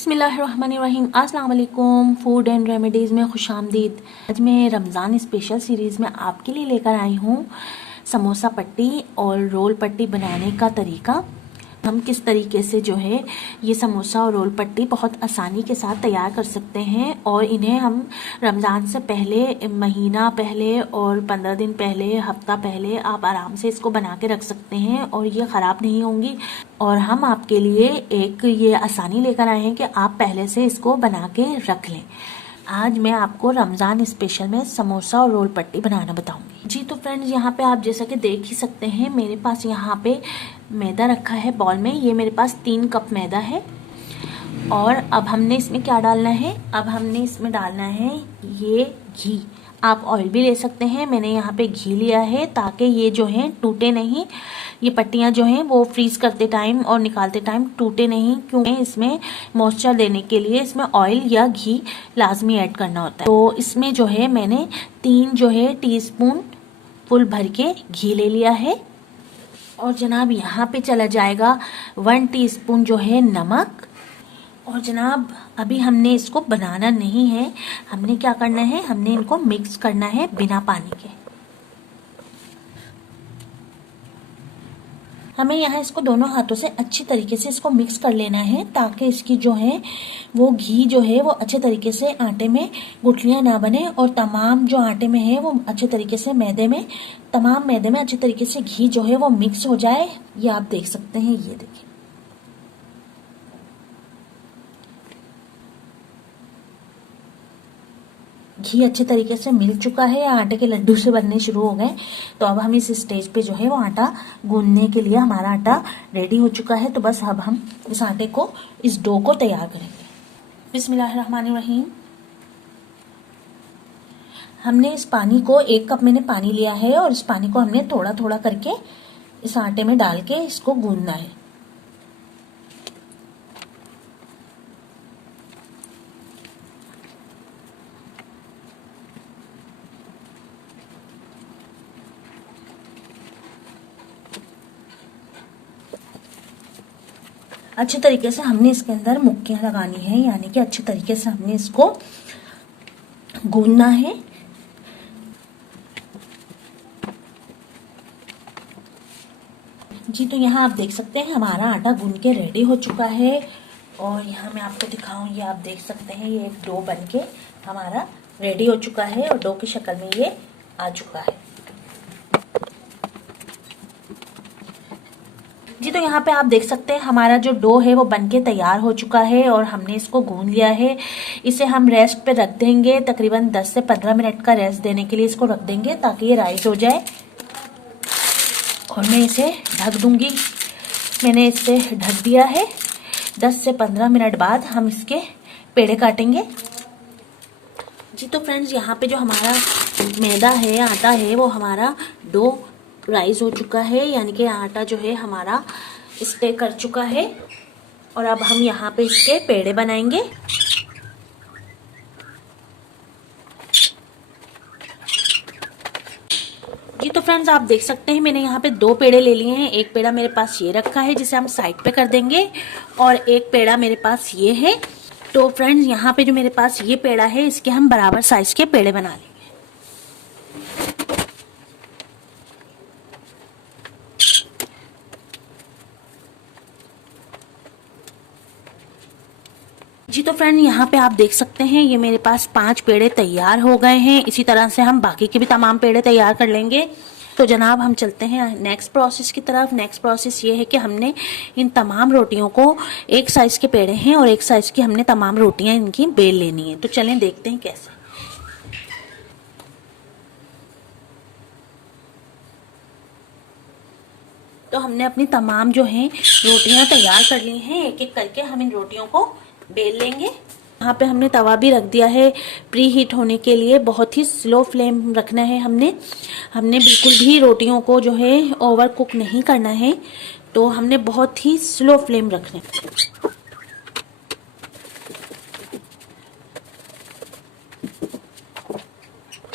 बिस्मिल्लाहिर्रहमानिर्रहीम। अस्सलाम वालेकुम। फूड एंड रेमेडीज़ में खुशामदीद। आज मैं रमज़ान स्पेशल सीरीज़ में आपके लिए लेकर आई हूँ समोसा पट्टी और रोल पट्टी बनाने का तरीका। हम किस तरीके से जो है ये समोसा और रोल पट्टी बहुत आसानी के साथ तैयार कर सकते हैं और इन्हें हम रमज़ान से पहले, महीना पहले और 15 दिन पहले, हफ्ता पहले आप आराम से इसको बना के रख सकते हैं और ये ख़राब नहीं होंगी। और हम आपके लिए एक ये आसानी लेकर आए हैं कि आप पहले से इसको बना के रख लें। आज मैं आपको रमज़ान स्पेशल में समोसा और रोल पट्टी बनाना बताऊंगी। जी तो फ्रेंड्स, यहाँ पे आप जैसा कि देख ही सकते हैं, मेरे पास यहाँ पे मैदा रखा है बॉल में। ये मेरे पास 3 कप मैदा है। और अब हमने इसमें क्या डालना है? अब हमने इसमें डालना है ये घी। आप ऑयल भी ले सकते हैं, मैंने यहाँ पे घी लिया है ताकि ये जो है टूटे नहीं। ये पट्टियाँ जो हैं वो फ्रीज करते टाइम और निकालते टाइम टूटे नहीं, क्योंकि इसमें मॉइस्चर देने के लिए इसमें ऑयल या घी लाजमी ऐड करना होता है। तो इसमें जो है मैंने 3 जो है टीस्पून फुल भर के घी ले लिया है। और जनाब यहाँ पे चला जाएगा 1 टीस्पून जो है नमक। और जनाब अभी हमने इसको बनाना नहीं है, हमने क्या करना है, हमने इनको मिक्स करना है बिना पानी के। हमें यहाँ इसको दोनों हाथों से अच्छी तरीके से इसको मिक्स कर लेना है ताकि इसकी जो है वो घी जो है वो अच्छे तरीके से आटे में गुठलियाँ ना बने और तमाम जो आटे में है वो अच्छे तरीके से तमाम मैदे में अच्छे तरीके से घी जो है वो मिक्स हो जाए। ये आप देख सकते हैं, ये देखिए घी अच्छे तरीके से मिल चुका है, आटे के लड्डू से बनने शुरू हो गए। तो अब हम इस स्टेज पे जो है वो आटा गूंदने के लिए हमारा आटा रेडी हो चुका है। तो बस अब हम इस आटे को, इस डो को तैयार करेंगे। बिस्मिल्लाहिर्रहमानिर्रहीम। हमने इस पानी को, 1 कप मैंने पानी लिया है और इस पानी को हमने थोड़ा थोड़ा करके इस आटे में डाल के इसको गूंदना है। अच्छे तरीके से हमने इसके अंदर मुक्कियां लगानी है, यानी कि अच्छे तरीके से हमने इसको गूंदना है। जी तो यहाँ आप देख सकते हैं हमारा आटा गूंद के रेडी हो चुका है। और यहाँ मैं आपको दिखाऊं, ये आप देख सकते हैं ये एक डो बन के हमारा रेडी हो चुका है और डो की शक्ल में ये आ चुका है। जी तो यहाँ पे आप देख सकते हैं हमारा जो डो है वो बनके तैयार हो चुका है और हमने इसको गूंद लिया है। इसे हम रेस्ट पे रख देंगे, तकरीबन 10 से 15 मिनट का रेस्ट देने के लिए इसको रख देंगे ताकि ये राइस हो जाए। और मैं इसे ढक दूंगी। मैंने इसे ढक दिया है। 10 से 15 मिनट बाद हम इसके पेड़े काटेंगे। जी तो फ्रेंड्स, यहाँ पे जो हमारा मैदा है, आटा है, वो हमारा डो राइस हो चुका है, यानी कि आटा जो है हमारा स्टे कर चुका है। और अब हम यहाँ पे इसके पेड़े बनाएंगे। जी तो फ्रेंड्स, आप देख सकते हैं मैंने यहाँ पे 2 पेड़े ले लिए हैं। एक पेड़ा मेरे पास ये रखा है जिसे हम साइड पे कर देंगे और एक पेड़ा मेरे पास ये है। तो फ्रेंड्स, यहाँ पे जो मेरे पास ये पेड़ा है इसके हम बराबर साइज के पेड़े बना लेंगे। जी तो फ्रेंड, यहाँ पे आप देख सकते हैं ये मेरे पास 5 पेड़े तैयार हो गए हैं। इसी तरह से हम बाकी के भी तमाम पेड़े तैयार कर लेंगे। तो जनाब हम चलते हैं नेक्स्ट प्रोसेस की तरफ। नेक्स्ट प्रोसेस ये है कि हमने इन तमाम रोटियों को, एक साइज के पेड़े हैं और एक साइज की हमने तमाम रोटियां इनकी बेल लेनी है। तो चलें देखते हैं कैसे। तो हमने अपनी तमाम जो है रोटियां तैयार कर ली हैं। एक एक करके हम इन रोटियों को बेल लेंगे। यहाँ पे हमने तवा भी रख दिया है प्री हीट होने के लिए। बहुत ही स्लो फ्लेम रखना है हमने बिल्कुल भी रोटियों को जो है ओवर कुक नहीं करना है। तो हमने बहुत ही स्लो फ्लेम रखना है।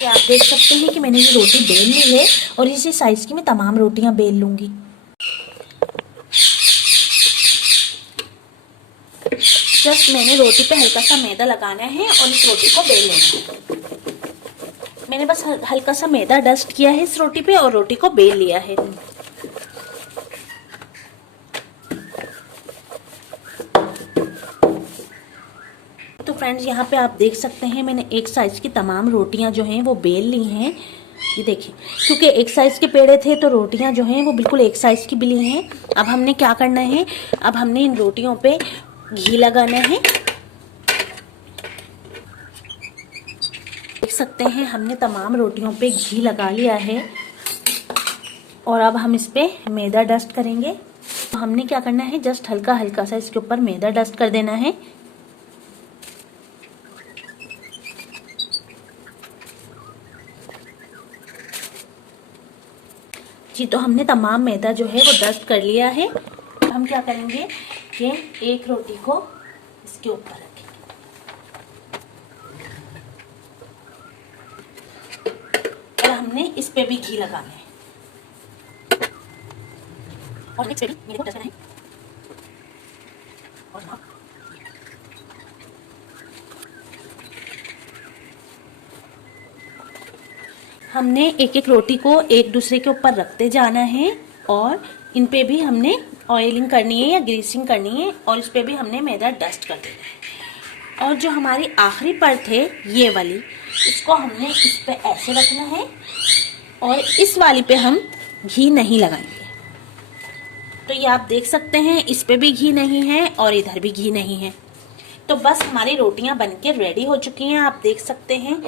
आप देख सकते हैं कि मैंने ये रोटी बेल ली है और इसी साइज की मैं तमाम रोटियां बेल लूंगी। जस्ट मैंने रोटी पे हल्का सा मैदा लगाना है और इस रोटी को बेल लेना है। मैंने बस हल्का सा मैदा डस्ट किया है इस रोटी पे और रोटी को बेल लिया है। तो फ्रेंड्स यहाँ पे आप देख सकते हैं मैंने एक साइज की तमाम रोटियां जो हैं वो बेल ली हैं। ये देखिए, क्योंकि एक साइज के पेड़े थे तो रोटियां जो हैं वो बिल्कुल एक साइज की बिली हैं। अब हमने क्या करना है, अब हमने इन रोटियों पे घी लगाना है। देख सकते हैं हमने तमाम रोटियों पे घी लगा लिया है और अब हम इस पे मैदा डस्ट करेंगे। तो हमने क्या करना है, जस्ट हल्का हल्का सा इसके ऊपर मैदा डस्ट कर देना है। जी, तो हमने तमाम मैदा जो है वो डस्ट कर लिया है। हम क्या करेंगे कि एक रोटी को इसके ऊपर रखेंगे और हमने इस पे भी घी लगाना है और नेक्स्ट पे भी मेरे को डस्ट करना है। और हमने एक एक रोटी को एक दूसरे के ऊपर रखते जाना है और इन पे भी हमने ऑयलिंग करनी है या ग्रीसिंग करनी है और इस पे भी हमने मैदा डस्ट कर देना है। और जो हमारी आखिरी परत है ये वाली, इसको हमने इस पे ऐसे रखना है और इस वाली पे हम घी नहीं लगाएंगे। तो ये आप देख सकते हैं इस पे भी घी नहीं है और इधर भी घी नहीं है। तो बस हमारी रोटियां बनके रेडी हो चुकी हैं। आप देख सकते हैं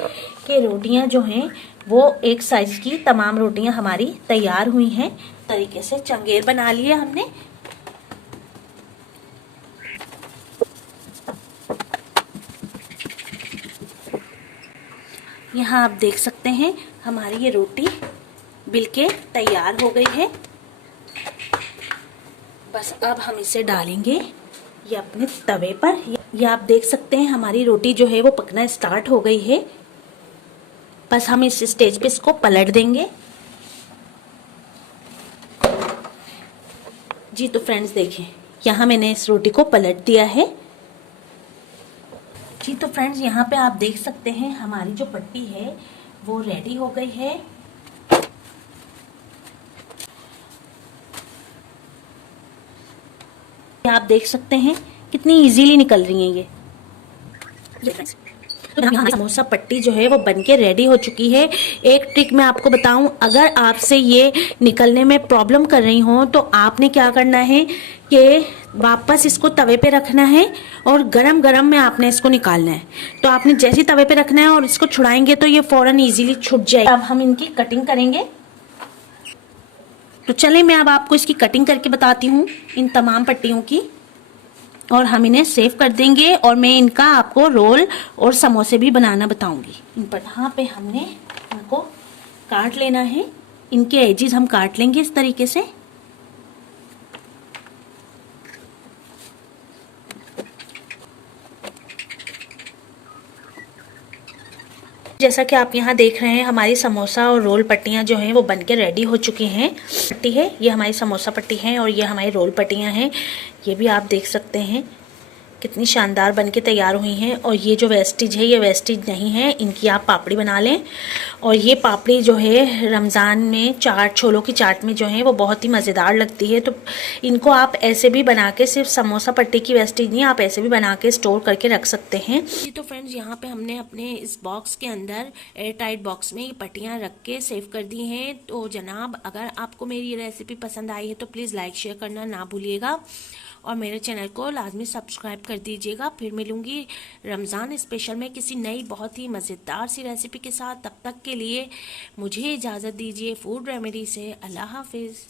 कि रोटियां जो हैं वो एक साइज की तमाम रोटियां हमारी तैयार हुई हैं। तरीके से चंगेर बना लिए हमने। यहाँ आप देख सकते हैं हमारी ये रोटी बिल्कुल तैयार हो गई है। बस अब हम इसे डालेंगे ये अपने तवे पर। ये आप देख सकते हैं हमारी रोटी जो है वो पकना स्टार्ट हो गई है। बस हम इस स्टेज पे इसको पलट देंगे। जी, तो फ्रेंड्स देखें यहाँ मैंने इस रोटी को पलट दिया है। जी, तो फ्रेंड्स यहाँ पे आप देख सकते हैं हमारी जो पट्टी है वो रेडी हो गई है। आप देख सकते हैं कितनी इजीली निकल रही हैं ये। तो यहाँ समोसा पट्टी जो है वो बनके रेडी हो चुकी है। एक ट्रिक मैं आपको बताऊं, अगर आपसे ये निकलने में प्रॉब्लम कर रही हो तो आपने क्या करना है कि वापस इसको तवे पे रखना है और गरम गरम में आपने इसको निकालना है। तो आपने जैसे तवे पे रखना है और इसको छुड़ाएंगे तो ये फौरन इजीली छूट जाएगा। अब हम इनकी कटिंग करेंगे। तो चले मैं अब आपको इसकी कटिंग करके बताती हूँ इन तमाम पट्टियों की, और हम इन्हें सेव कर देंगे और मैं इनका आपको रोल और समोसे भी बनाना बताऊंगी। इन पर यहाँ पे हमने इनको काट लेना है। इनके एजेस हम काट लेंगे इस तरीके से। जैसा कि आप यहाँ देख रहे हैं हमारी समोसा और रोल पट्टियाँ जो हैं वो बनके रेडी हो चुकी हैं। पट्टी है ये हमारी समोसा पट्टी है और ये हमारी रोल पट्टियाँ हैं। ये भी आप देख सकते हैं कितनी शानदार बनके तैयार हुई हैं। और ये जो वेस्टेज है ये वेस्टेज नहीं है, इनकी आप पापड़ी बना लें। और ये पापड़ी जो है रमज़ान में चाट, छोलों की चाट में जो है वो बहुत ही मज़ेदार लगती है। तो इनको आप ऐसे भी बना के, सिर्फ समोसा पट्टी की वेस्टेज नहीं, आप ऐसे भी बना के स्टोर करके रख सकते हैं। जी, तो फ्रेंड्स यहाँ पे हमने अपने इस बॉक्स के अंदर एयर टाइट बॉक्स में ये पट्टियाँ रख के सेव कर दी हैं। तो जनाब, अगर आपको मेरी ये रेसिपी पसंद आई है तो प्लीज़ लाइक शेयर करना ना भूलिएगा और मेरे चैनल को लाजमी सब्सक्राइब कर दीजिएगा। फिर मिलूंगी रमज़ान स्पेशल में किसी नई बहुत ही मज़ेदार सी रेसिपी के साथ। तब तक के लिए मुझे इजाज़त दीजिए फूड रेमेडी से। अल्लाह हाफिज़।